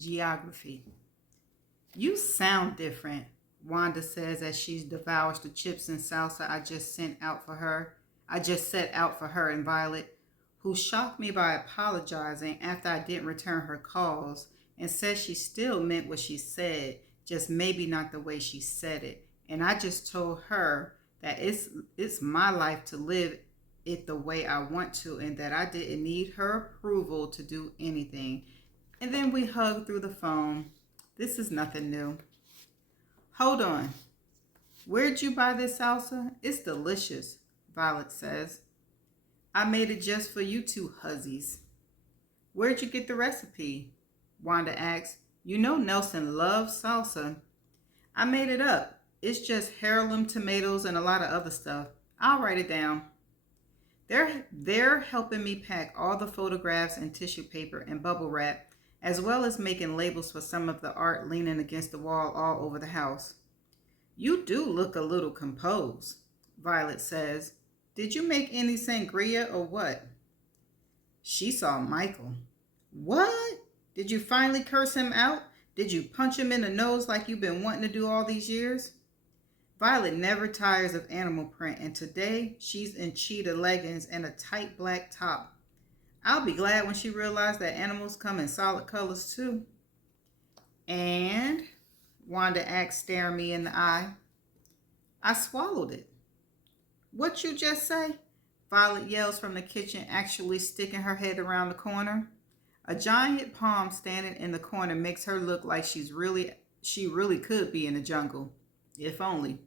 Geography. You sound different, Wanda says as she devours the chips and salsa I just set out for her and Violet, who shocked me by apologizing after I didn't return her calls and said she still meant what she said, just maybe not the way she said it. And I just told her that it's my life to live it the way I want to and that I didn't need her approval to do anything. And then we hugged through the phone. This is nothing new. Hold on. Where'd you buy this salsa? It's delicious, Violet says. I made it just for you two huzzies. Where'd you get the recipe? Wanda asks. You know Nelson loves salsa. I made it up. It's just heirloom tomatoes and a lot of other stuff. I'll write it down. They're helping me pack all the photographs and tissue paper and bubble wrap, as well as making labels for some of the art leaning against the wall all over the house. You do look a little composed, Violet says. Did you make any sangria or what? She saw Michael. What? Did you finally curse him out? Did you punch him in the nose like you've been wanting to do all these years? Violet never tires of animal print, and today she's in cheetah leggings and a tight black top. I'll be glad when she realizes that animals come in solid colors too. And Wanda asked, staring me in the eye. I swallowed it. What you just say? Violet yells from the kitchen, actually sticking her head around the corner. A giant palm standing in the corner makes her look like she really could be in the jungle. If only.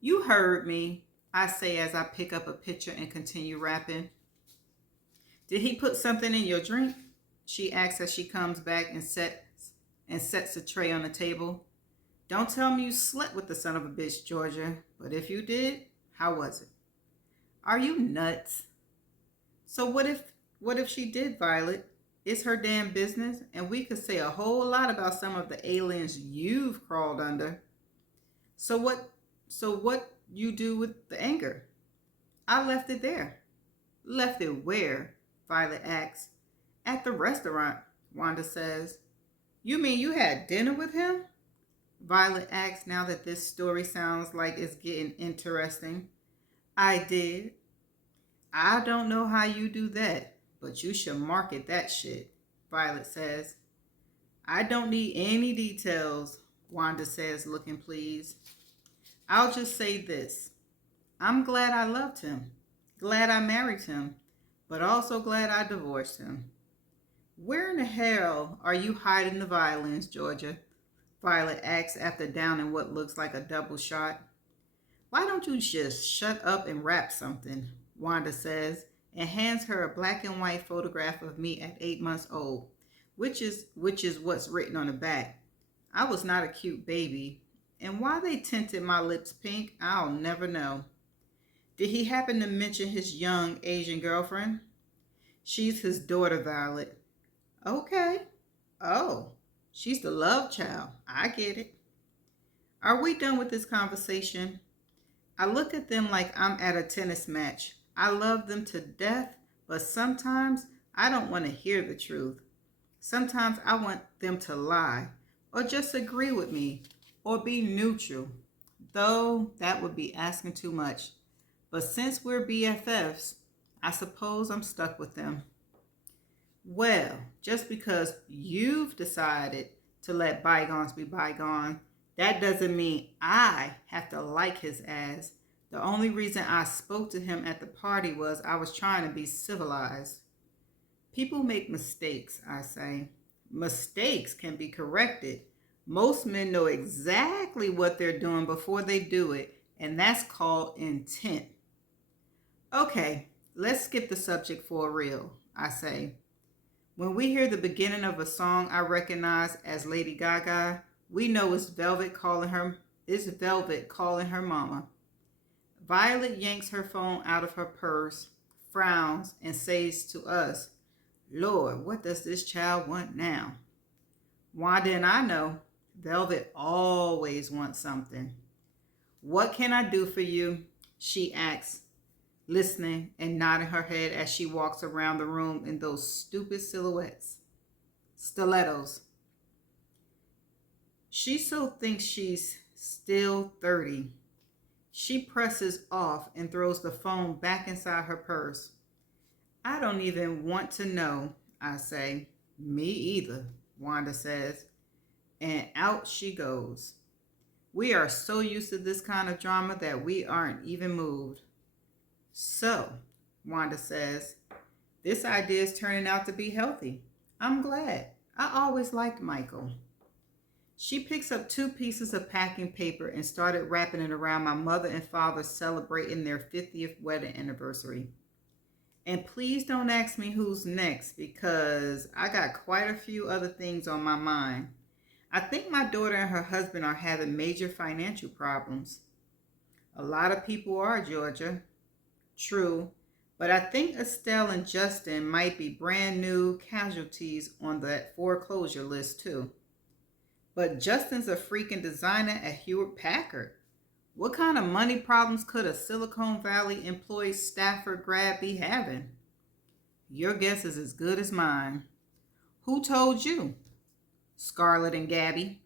You heard me, I say as I pick up a pitcher and continue rapping. Did he put something in your drink? She asks as she comes back and sets a tray on the table. Don't tell me you slept with the son of a bitch, Georgia. But if you did, how was it? Are you nuts? So what if she did, Violet? It's her damn business, and we could say a whole lot about some of the aliens you've crawled under. So what you do with the anger? I left it there. Left it where? Violet asks. At the restaurant, Wanda says. You mean you had dinner with him? Violet asks now that this story sounds like it's getting interesting. I did. I don't know how you do that, but you should market that shit, Violet says. I don't need any details, Wanda says, looking pleased. I'll just say this. I'm glad I loved him, glad I married him, but also glad I divorced him. Where in the hell are you hiding the violins, Georgia? Violet asks after downing what looks like a double shot. Why don't you just shut up and rap something? Wanda says, and hands her a black and white photograph of me at 8 months old, which is what's written on the back. I was not a cute baby, and why they tinted my lips pink, I'll never know. Did he happen to mention his young Asian girlfriend? She's his daughter, Violet. Okay. Oh, she's the love child. I get it. Are we done with this conversation? I look at them like I'm at a tennis match. I love them to death, but sometimes I don't want to hear the truth. Sometimes I want them to lie, or just agree with me, or be neutral, though that would be asking too much. But since we're BFFs, I suppose I'm stuck with them. Well, just because you've decided to let bygones be bygones, that doesn't mean I have to like his ass. The only reason I spoke to him at the party was I was trying to be civilized. People make mistakes, I say. Mistakes can be corrected. Most men know exactly what they're doing before they do it, and that's called intent. Okay, let's skip the subject for real, I say. When we hear the beginning of a song I recognize as Lady Gaga, we know it's Velvet calling her mama. Violet yanks her phone out of her purse, frowns, and says to us, Lord, what does this child want now? Wanda and I know Velvet always wants something. What can I do for you? She asks, listening and nodding her head as she walks around the room in those stupid silhouettes. Stilettos. She so thinks she's still 30. She presses off and throws the phone back inside her purse. I don't even want to know, I say. Me either, Wanda says. And out she goes. We are so used to this kind of drama that we aren't even moved. So, Wanda says, this idea is turning out to be healthy. I'm glad. I always liked Michael. She picks up 2 pieces of packing paper and started wrapping it around my mother and father celebrating their 50th wedding anniversary. And please don't ask me who's next because I got quite a few other things on my mind. I think my daughter and her husband are having major financial problems. A lot of people are, Georgia. True. But I think Estelle and Justin might be brand new casualties on that foreclosure list too. But Justin's a freaking designer at Hewlett Packard. What kind of money problems could a Silicon Valley employee Stafford grad be having? Your guess is as good as mine. Who told you? Scarlett and Gabby.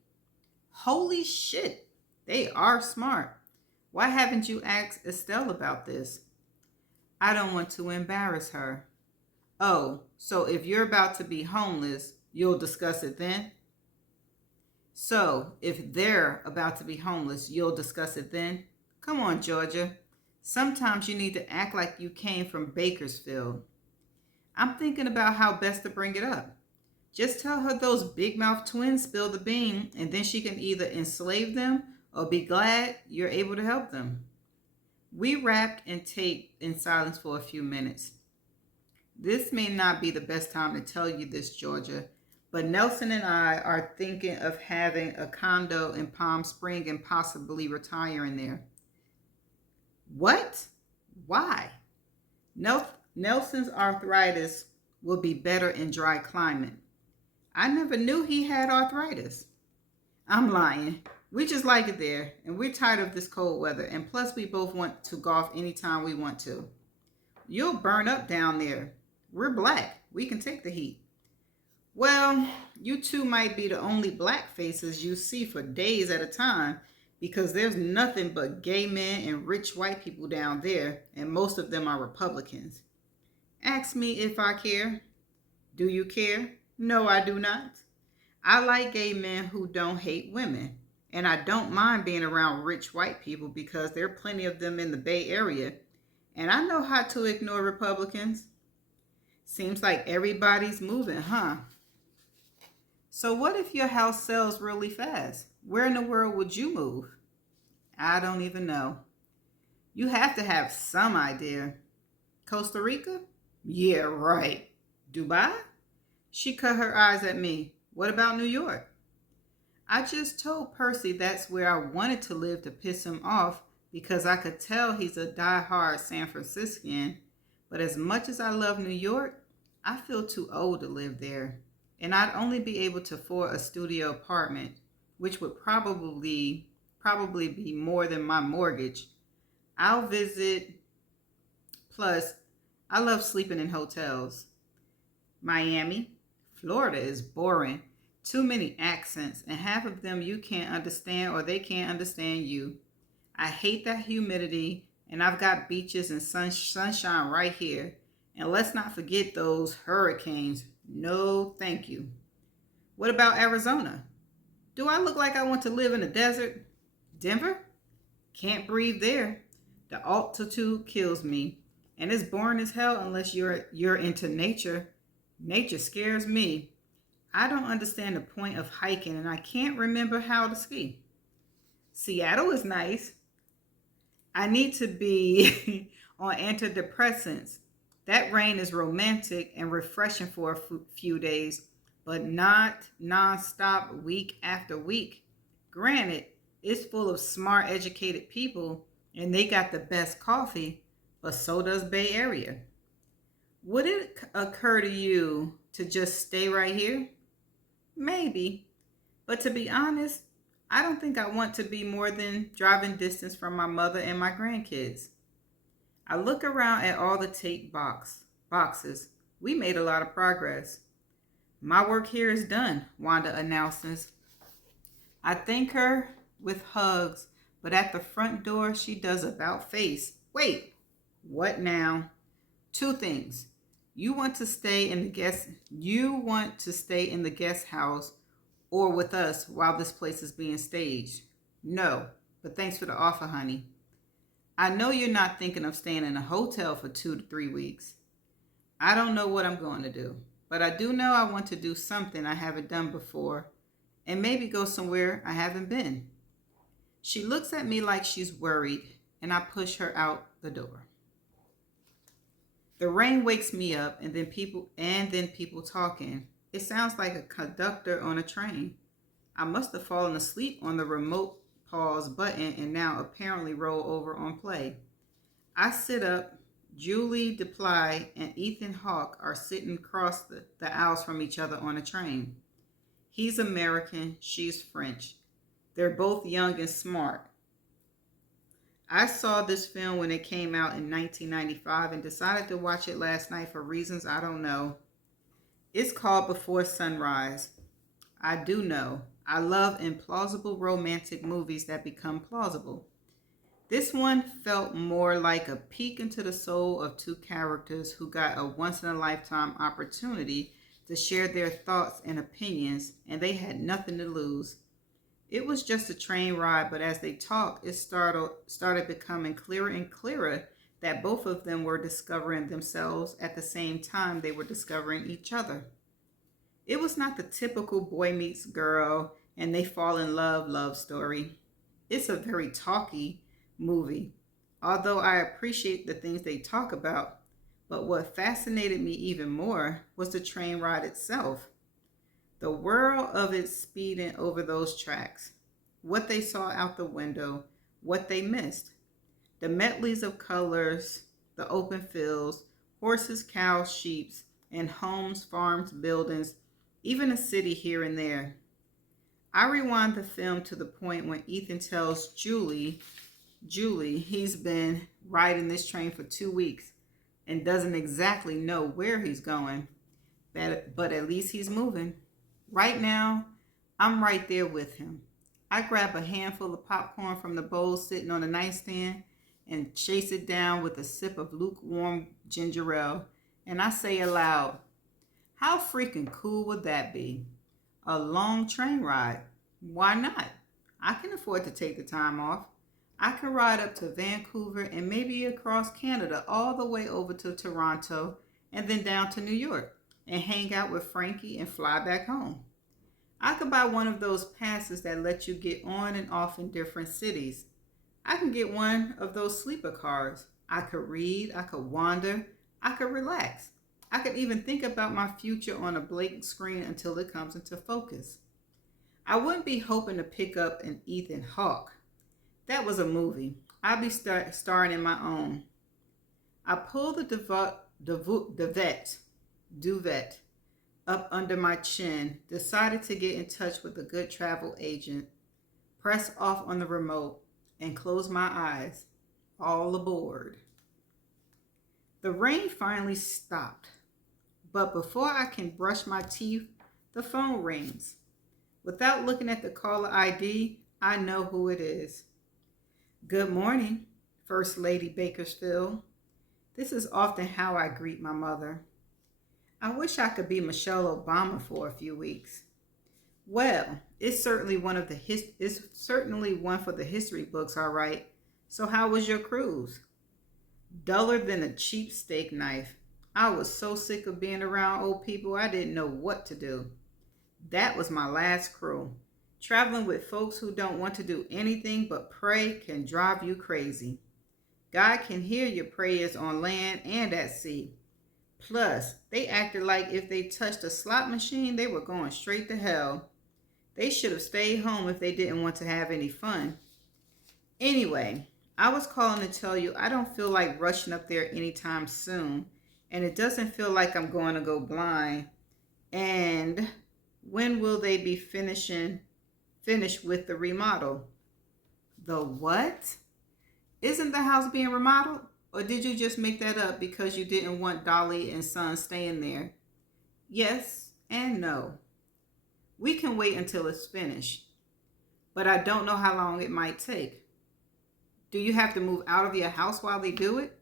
Holy shit, they are smart. Why haven't you asked Estelle about this? I don't want to embarrass her. Oh, so if you're about to be homeless, you'll discuss it then? So, if they're about to be homeless, you'll discuss it then? Come on, Georgia. Sometimes you need to act like you came from Bakersfield. I'm thinking about how best to bring it up. Just tell her those big mouth twins spilled the bean, and then she can either enslave them or be glad you're able to help them. We wrapped and taped in silence for a few minutes. This may not be the best time to tell you this, Georgia, but Nelson and I are thinking of having a condo in Palm Springs and possibly retiring there. What? Why? Nelson's arthritis will be better in dry climate. I never knew he had arthritis. I'm lying. We just like it there, and we're tired of this cold weather, and plus we both want to golf anytime we want to. You'll burn up down there. We're black. We can take the heat. Well, you two might be the only black faces you see for days at a time because there's nothing but gay men and rich white people down there, and most of them are Republicans. Ask me if I care. Do you care? No, I do not. I like gay men who don't hate women. And I don't mind being around rich white people because there are plenty of them in the Bay Area. And I know how to ignore Republicans. Seems like everybody's moving, huh? So what if your house sells really fast? Where in the world would you move? I don't even know. You have to have some idea. Costa Rica? Yeah, right. Dubai? She cut her eyes at me. What about New York? I just told Percy that's where I wanted to live to piss him off because I could tell he's a die-hard San Franciscan. But as much as I love New York, I feel too old to live there. And I'd only be able to afford a studio apartment, which would probably be more than my mortgage. I'll visit. Plus, I love sleeping in hotels. Miami, Florida is boring. Too many accents, and half of them you can't understand or they can't understand you. I hate that humidity, and I've got beaches and sunshine right here. And let's not forget those hurricanes. No, thank you. What about Arizona? Do I look like I want to live in the desert? Denver? Can't breathe there. The altitude kills me, and it's boring as hell unless you're into nature. Nature scares me. I don't understand the point of hiking, and I can't remember how to ski. Seattle is nice. I need to be on antidepressants. That rain is romantic and refreshing for a few days, but not nonstop week after week. Granted, it's full of smart, educated people, and they got the best coffee, but so does Bay Area. Would it occur to you to just stay right here? Maybe. But to be honest, I don't think I want to be more than driving distance from my mother and my grandkids. I look around at all the tape boxes. We made a lot of progress. My work here is done, Wanda announces. I thank her with hugs, but at the front door, she does about face. Wait, what now? Two things. You want to stay in the guest house or with us while this place is being staged. No, but thanks for the offer, honey. I know you're not thinking of staying in a hotel for 2 to 3 weeks. I don't know what I'm going to do, but I do know I want to do something I haven't done before and maybe go somewhere I haven't been. She looks at me like she's worried, and I push her out the door. The rain wakes me up, and then people talking. It sounds like a conductor on a train. I must have fallen asleep on the remote pause button and now apparently roll over on play. I sit up. Julie Deply and Ethan Hawke are sitting across the aisles from each other on a train. He's American, she's French. They're both young and smart. I saw this film when it came out in 1995 and decided to watch it last night for reasons I don't know. It's called Before Sunrise. I do know. I love implausible romantic movies that become plausible. This one felt more like a peek into the soul of two characters who got a once in a lifetime opportunity to share their thoughts and opinions, and they had nothing to lose. It was just a train ride, but as they talked, it started becoming clearer and clearer that both of them were discovering themselves at the same time they were discovering each other. It was not the typical boy meets girl and they fall in love story. It's a very talky movie, although I appreciate the things they talk about. But what fascinated me even more was the train ride itself. The whirl of it speeding over those tracks, what they saw out the window, what they missed. The medleys of colors, the open fields, horses, cows, sheep, and homes, farms, buildings, even a city here and there. I rewind the film to the point when Ethan tells Julie, he's been riding this train for 2 weeks and doesn't exactly know where he's going, but at least he's moving. Right now, I'm right there with him. I grab a handful of popcorn from the bowl sitting on the nightstand and chase it down with a sip of lukewarm ginger ale, and I say aloud, how freaking cool would that be? A long train ride. Why not? I can afford to take the time off. I can ride up to Vancouver and maybe across Canada all the way over to Toronto and then down to New York and hang out with Frankie and fly back home. I could buy one of those passes that let you get on and off in different cities. I can get one of those sleeper cars. I could read, I could wander, I could relax. I could even think about my future on a blank screen until it comes into focus. I wouldn't be hoping to pick up an Ethan Hawke. That was a movie. I'd be starring in my own. I pull the duvet up under my chin, decided to get in touch with a good travel agent, press off on the remote, and close my eyes. All aboard. The rain finally stopped, but before I can brush my teeth, the phone rings. Without looking at the caller ID, I know who it is. Good morning, First Lady Bakersfield. This is often how I greet my mother. I wish I could be Michelle Obama for a few weeks. Well, it's certainly one for the history books, all right. So how was your cruise? Duller than a cheap steak knife. I was so sick of being around old people, I didn't know what to do. That was my last crew. Traveling with folks who don't want to do anything but pray can drive you crazy. God can hear your prayers on land and at sea. Plus, they acted like if they touched a slot machine, they were going straight to hell. They should have stayed home if they didn't want to have any fun. Anyway, I was calling to tell you I don't feel like rushing up there anytime soon, and it doesn't feel like I'm going to go blind. And when will they be finished with the remodel? The what? Isn't the house being remodeled? Or did you just make that up because you didn't want Dolly and Son staying there? Yes, and no. We can wait until it's finished, but I don't know how long it might take. Do you have to move out of your house while they do it?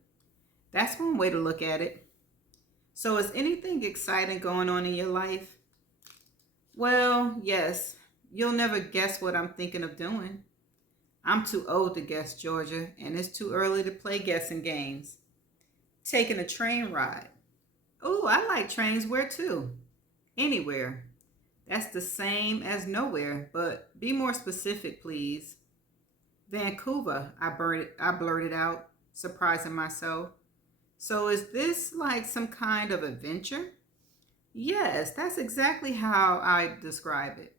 That's one way to look at it. So, is anything exciting going on in your life? Well, yes. You'll never guess what I'm thinking of doing. I'm too old to guess, Georgia, and it's too early to play guessing games. Taking a train ride. Oh, I like trains. Where to? Anywhere. That's the same as nowhere, but be more specific, please. Vancouver, I blurted out, surprising myself. So, is this like some kind of adventure? Yes, that's exactly how I describe it.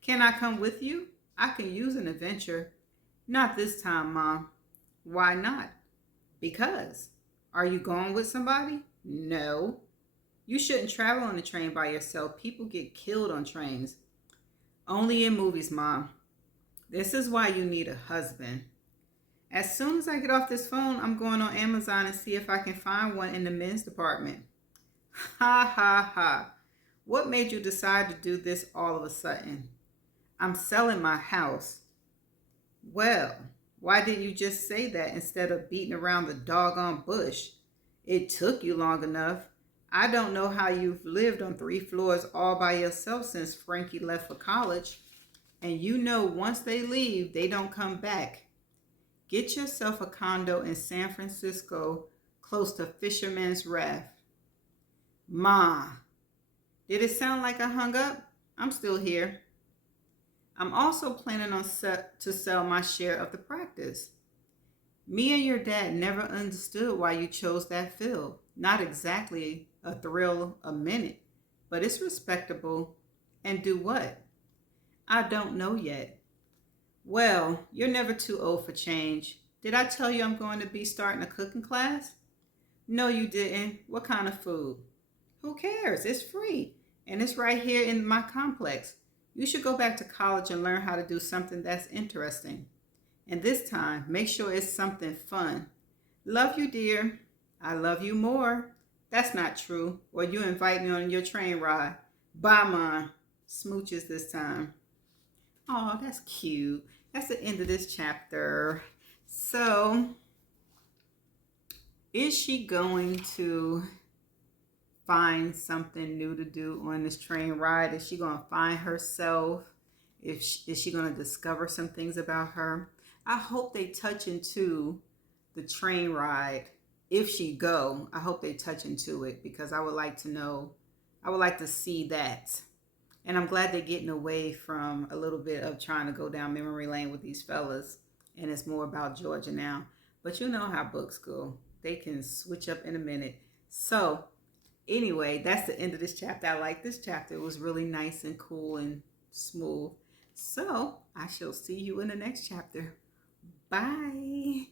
Can I come with you? I can use an adventure. Not this time, Mom. Why not? Because. Are you going with somebody? No. You shouldn't travel on a train by yourself. People get killed on trains. Only in movies, Mom. This is why you need a husband. As soon as I get off this phone, I'm going on Amazon and see if I can find one in the men's department. Ha ha ha. What made you decide to do this all of a sudden? I'm selling my house. Well, why didn't you just say that instead of beating around the doggone bush? It took you long enough. I don't know how you've lived on 3 floors all by yourself since Frankie left for college. And you know once they leave, they don't come back. Get yourself a condo in San Francisco close to Fisherman's Raft. Ma, did it sound like I hung up? I'm still here. I'm also planning on to sell my share of the practice. Me and your dad never understood why you chose that field. Not exactly a thrill a minute, but it's respectable. And do what? I don't know yet. Well, you're never too old for change. Did I tell you I'm going to be starting a cooking class? No, you didn't. What kind of food? Who cares? It's free. And it's right here in my complex. You should go back to college and learn how to do something that's interesting. And this time, make sure it's something fun. Love you, dear. I love you more. That's not true. Or you invite me on your train ride. Bye, Mom. Smooches this time. Oh, that's cute. That's the end of this chapter. So, is she going to find something new to do on this train ride? Is she going to find herself? Is she going to discover some things about her? I hope they touch into the train ride. If she go, I hope they touch into it because I would like to know. I would like to see that. And I'm glad they're getting away from a little bit of trying to go down memory lane with these fellas. And it's more about Georgia now. But you know how books go. They can switch up in a minute. So, anyway, that's the end of this chapter. I like this chapter. It was really nice and cool and smooth. So, I shall see you in the next chapter. Bye.